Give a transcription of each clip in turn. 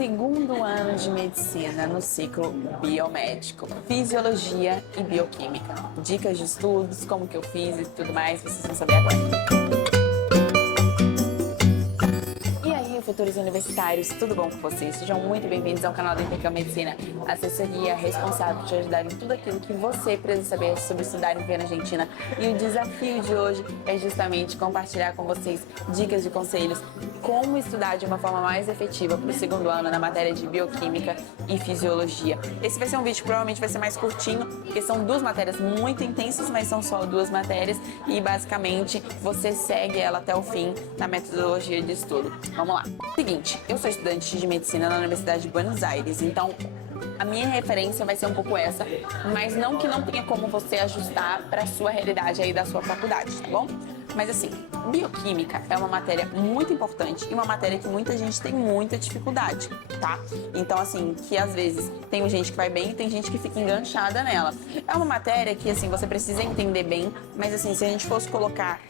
segundo ano de medicina no ciclo biomédico, fisiologia e bioquímica. Dicas de estudos, como que eu fiz e tudo mais, vocês vão saber agora. E aí, futuros universitários, tudo bom com vocês? Sejam muito bem-vindos ao canal da Intercam Medicina, assessoria responsável por te ajudar em tudo aquilo que você precisa saber sobre estudar em Viena, Argentina. E o desafio de hoje é justamente compartilhar com vocês dicas e conselhos como estudar de uma forma mais efetiva para o segundo ano na matéria de bioquímica e fisiologia. Esse vai ser um vídeo que provavelmente vai ser mais curtinho, porque são duas matérias muito intensas, mas são só duas matérias e basicamente você segue ela até o fim na metodologia de estudo. Vamos lá. Seguinte, eu sou estudante de medicina na Universidade de Buenos Aires, então a minha referência vai ser um pouco essa, mas não que não tenha como você ajustar para a sua realidade aí da sua faculdade, tá bom? Mas assim, bioquímica é uma matéria muito importante e uma matéria que muita gente tem muita dificuldade, tá? Então assim, que às vezes tem gente que vai bem e tem gente que fica enganchada nela. É uma matéria que assim, você precisa entender bem, mas assim, se a gente fosse colocar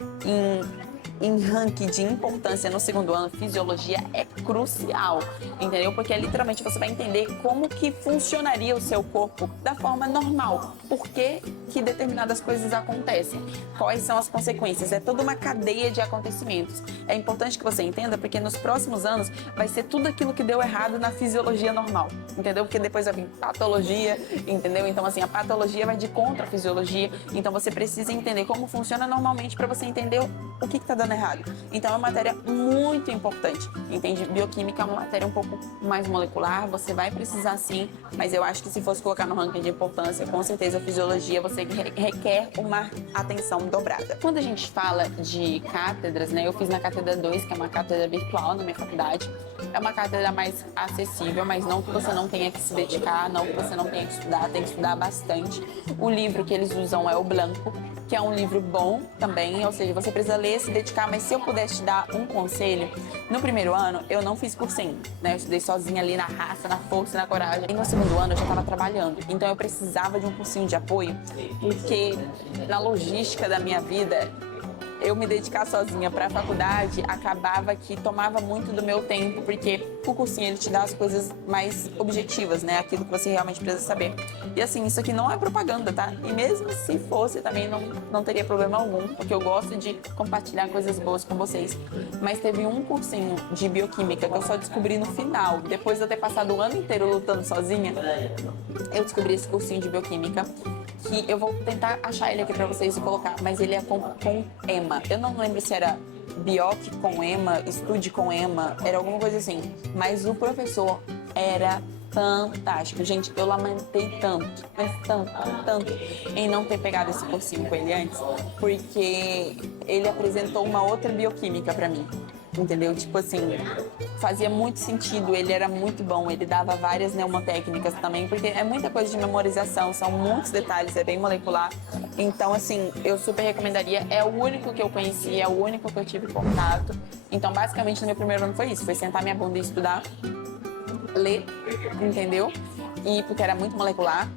em ranking de importância no segundo ano, fisiologia é crucial, entendeu? Porque literalmente você vai entender como que funcionaria o seu corpo da forma normal, por que determinadas coisas acontecem, quais são as consequências, é toda uma cadeia de acontecimentos. É importante que você entenda, porque nos próximos anos vai ser tudo aquilo que deu errado na fisiologia normal, entendeu? Porque depois vai vir patologia, entendeu? Então assim, a patologia vai de contra a fisiologia, então você precisa entender como funciona normalmente para você entender o que está dando errado. Então é uma matéria muito importante, entende? Bioquímica é uma matéria um pouco mais molecular, você vai precisar sim, mas eu acho que se fosse colocar no ranking de importância, com certeza a fisiologia você requer uma atenção dobrada. Quando a gente fala de cátedras, né, eu fiz na cátedra 2, que é uma cátedra virtual na minha faculdade, é uma cátedra mais acessível, mas não que você não tenha que se dedicar, não que você não tenha que estudar, tem que estudar bastante. O livro que eles usam é o Blanco, que é um livro bom também, ou seja, você precisa ler, se dedicar, mas se eu pudesse te dar um conselho, no primeiro ano eu não fiz cursinho, né, eu estudei sozinha ali na raça, na força, na coragem, e no segundo ano eu já estava trabalhando, então eu precisava de um cursinho de apoio, porque na logística da minha vida, eu me dedicar sozinha para a faculdade acabava que tomava muito do meu tempo, porque o cursinho ele te dá as coisas mais objetivas, né? Aquilo que você realmente precisa saber. E assim, isso aqui não é propaganda, tá? E mesmo se fosse, também não teria problema algum, porque eu gosto de compartilhar coisas boas com vocês. Mas teve um cursinho de bioquímica que eu só descobri no final, depois de eu ter passado o ano inteiro lutando sozinha, eu descobri esse cursinho de bioquímica, que eu vou tentar achar ele aqui pra vocês e colocar, mas ele é com EMA. Eu não lembro se era Bioc com EMA, Estude com EMA, era alguma coisa assim. Mas o professor era fantástico. Gente, eu lamentei tanto, mas tanto, em não ter pegado esse cursinho com ele antes, porque ele apresentou uma outra bioquímica pra mim. Entendeu? Tipo assim, fazia muito sentido, ele era muito bom, ele dava várias mnemotécnicas também, porque é muita coisa de memorização, são muitos detalhes, é bem molecular. Então, assim, eu super recomendaria, é o único que eu conheci, é o único que eu tive contato. Então, basicamente, no meu primeiro ano foi isso, foi sentar minha bunda e estudar, ler, entendeu? E porque era muito molecular.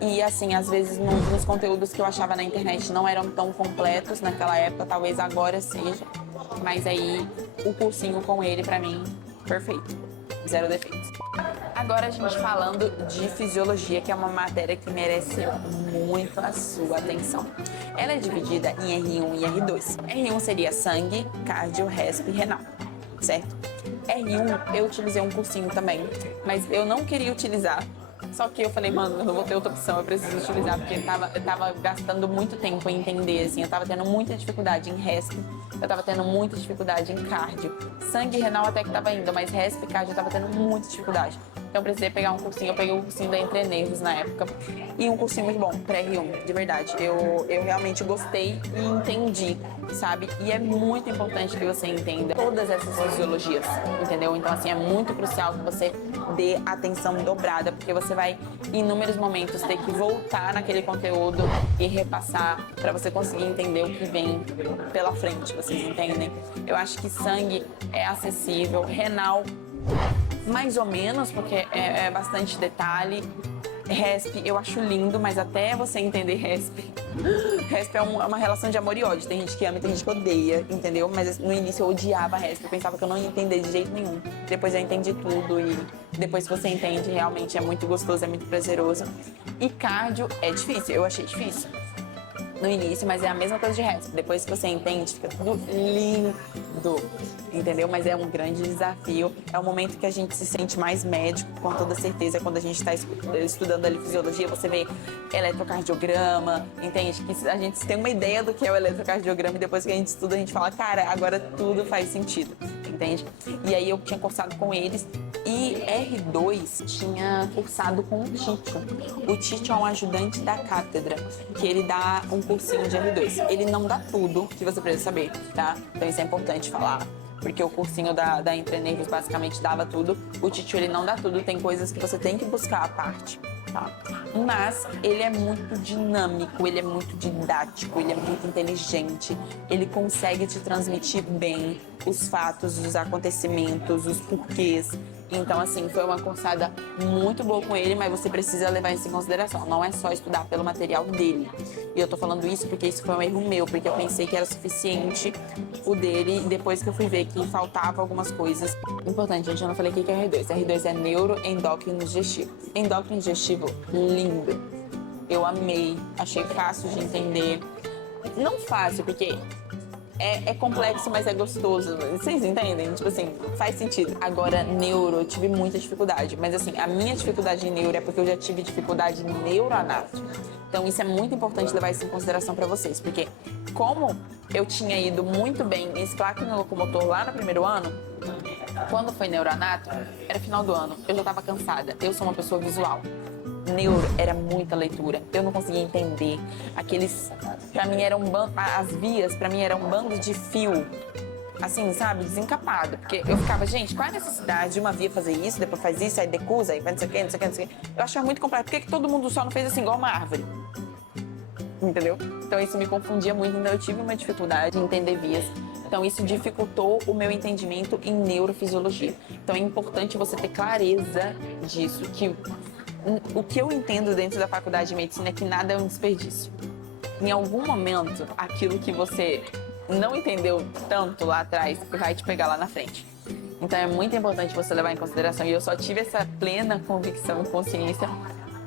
E assim, às vezes nos conteúdos que eu achava na internet não eram tão completos naquela época, talvez agora seja. Mas aí, o cursinho com ele, pra mim, perfeito. Zero defeitos. Agora a gente falando de fisiologia, que é uma matéria que merece muito a sua atenção. Ela é dividida em R1 e R2. R1 seria sangue, cardio, resp e renal, certo? R1 eu utilizei um cursinho também, mas eu não queria utilizar. Só que eu falei, mano, eu não vou ter outra opção, eu preciso utilizar, porque eu tava gastando muito tempo em entender, assim, eu tava tendo muita dificuldade em resp, eu tava tendo muita dificuldade em cardio. Sangue e renal até que tava indo, mas resp e cardio eu tava tendo muita dificuldade. Então eu precisei pegar um cursinho, eu peguei o cursinho da Entre Nervos na época, e um cursinho muito bom, pra R1, de verdade. Eu realmente gostei e entendi, sabe? E é muito importante que você entenda todas essas fisiologias, entendeu? Então assim, é muito crucial que você dê atenção dobrada, porque você vai, em inúmeros momentos, ter que voltar naquele conteúdo e repassar para você conseguir entender o que vem pela frente, vocês entendem? Eu acho que sangue é acessível, renal mais ou menos, porque é bastante detalhe. Resp eu acho lindo, mas até você entender resp RESP é uma relação de amor e ódio. Tem gente que ama e tem gente que odeia, entendeu? Mas no início eu odiava a RESP, eu pensava que eu não ia entender de jeito nenhum. Depois eu entendi tudo e depois que você entende, realmente é muito gostoso, é muito prazeroso. E cardio é difícil, eu achei difícil no início, mas é a mesma coisa de RESP. Depois que você entende, fica tudo lindo, entendeu? Mas é um grande desafio. É o momento que a gente se sente mais médico, com toda certeza. Quando a gente está estudando ali fisiologia, você vê eletrocardiograma, entende? Que a gente tem uma ideia do que é o eletrocardiograma e depois que a gente estuda, a gente fala, cara, agora tudo faz sentido, entende? E aí eu tinha cursado com eles e R2 tinha cursado com o Títio. O Títio é um ajudante da cátedra, que ele dá um cursinho de R2. Ele não dá tudo que você precisa saber, tá? Então isso é importante falar. Porque o cursinho da Entre Nervos basicamente dava tudo. O Títio, ele não dá tudo, tem coisas que você tem que buscar à parte, tá? Mas ele é muito dinâmico, ele é muito didático, ele é muito inteligente. Ele consegue te transmitir bem os fatos, os acontecimentos, os porquês. Então, assim, foi uma cursada muito boa com ele, mas você precisa levar isso em consideração. Não é só estudar pelo material dele. E eu tô falando isso porque isso foi um erro meu, porque eu pensei que era suficiente o dele, depois que eu fui ver que faltava algumas coisas. Importante, gente, eu não falei o que é R2. R2 é neuroendócrino digestivo. Endócrino digestivo, lindo. Eu amei, achei fácil de entender. Não fácil, porque é complexo, mas é gostoso. Vocês entendem? Tipo assim, faz sentido. Agora, neuro, eu tive muita dificuldade. Mas assim, a minha dificuldade em neuro é porque eu já tive dificuldade em neuroanato. Então isso é muito importante levar isso em consideração pra vocês. Porque como eu tinha ido muito bem em escláqueno locomotor lá no primeiro ano, quando foi neuroanato, era final do ano, eu já tava cansada. Eu sou uma pessoa visual. Neuro era muita leitura, eu não conseguia entender. Aqueles, pra mim eram as vias, pra mim eram um bando de fio, assim, sabe, desencapado. Porque eu ficava, gente, qual é a necessidade de uma via fazer isso, depois faz isso, aí decusa, aí vai não sei o que, não sei o que, não sei o que. Eu achava muito complexo. Por que todo mundo só não fez assim, igual uma árvore? Entendeu? Então isso me confundia muito, então eu tive uma dificuldade em entender vias. Então isso dificultou o meu entendimento em neurofisiologia. Então é importante você ter clareza disso, que o que eu entendo dentro da faculdade de medicina é que nada é um desperdício. Em algum momento, aquilo que você não entendeu tanto lá atrás vai te pegar lá na frente. Então é muito importante você levar em consideração. E eu só tive essa plena convicção e consciência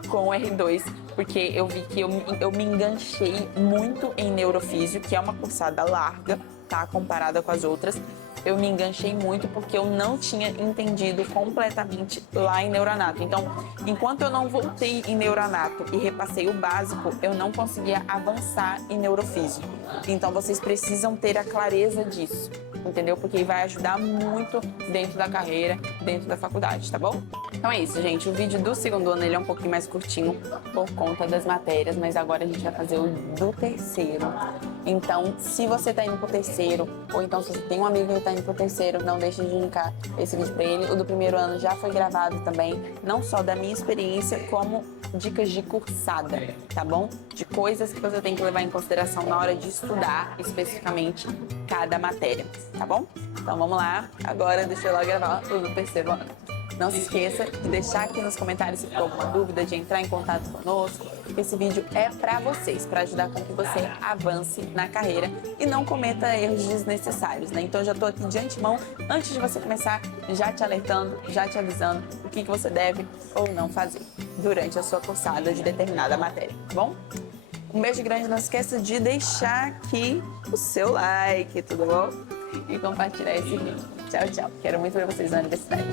com o R2, porque eu vi que eu me enganchei muito em neurofísio, que é uma cursada larga, tá? Comparada com as outras. Eu me enganchei muito porque eu não tinha entendido completamente lá em neuroanato. Então, enquanto eu não voltei em neuroanato e repassei o básico, eu não conseguia avançar em neurofísio. Então, vocês precisam ter a clareza disso, entendeu? Porque vai ajudar muito dentro da carreira, dentro da faculdade, tá bom? Então é isso, gente. O vídeo do segundo ano ele é um pouquinho mais curtinho por conta das matérias, mas agora a gente vai fazer o do terceiro. Então, se você tá indo pro terceiro, ou então se você tem um amigo que tá indo pro terceiro, não deixe de indicar esse vídeo pra ele. O do primeiro ano já foi gravado também, não só da minha experiência, como dicas de cursada, tá bom? De coisas que você tem que levar em consideração na hora de estudar especificamente cada matéria, tá bom? Então vamos lá, agora deixa eu lá gravar o do terceiro ano. Não se esqueça de deixar aqui nos comentários se ficou alguma dúvida, de entrar em contato conosco. Esse vídeo é para vocês, para ajudar com que você avance na carreira e não cometa erros desnecessários, né? Então eu já estou aqui de antemão, antes de você começar, já te alertando, já te avisando o que você deve ou não fazer durante a sua cursada de determinada matéria, tá bom? Um beijo grande, não esqueça de deixar aqui o seu like, tudo bom? E compartilhar esse vídeo. Tchau, tchau. Quero muito ver vocês na universidade.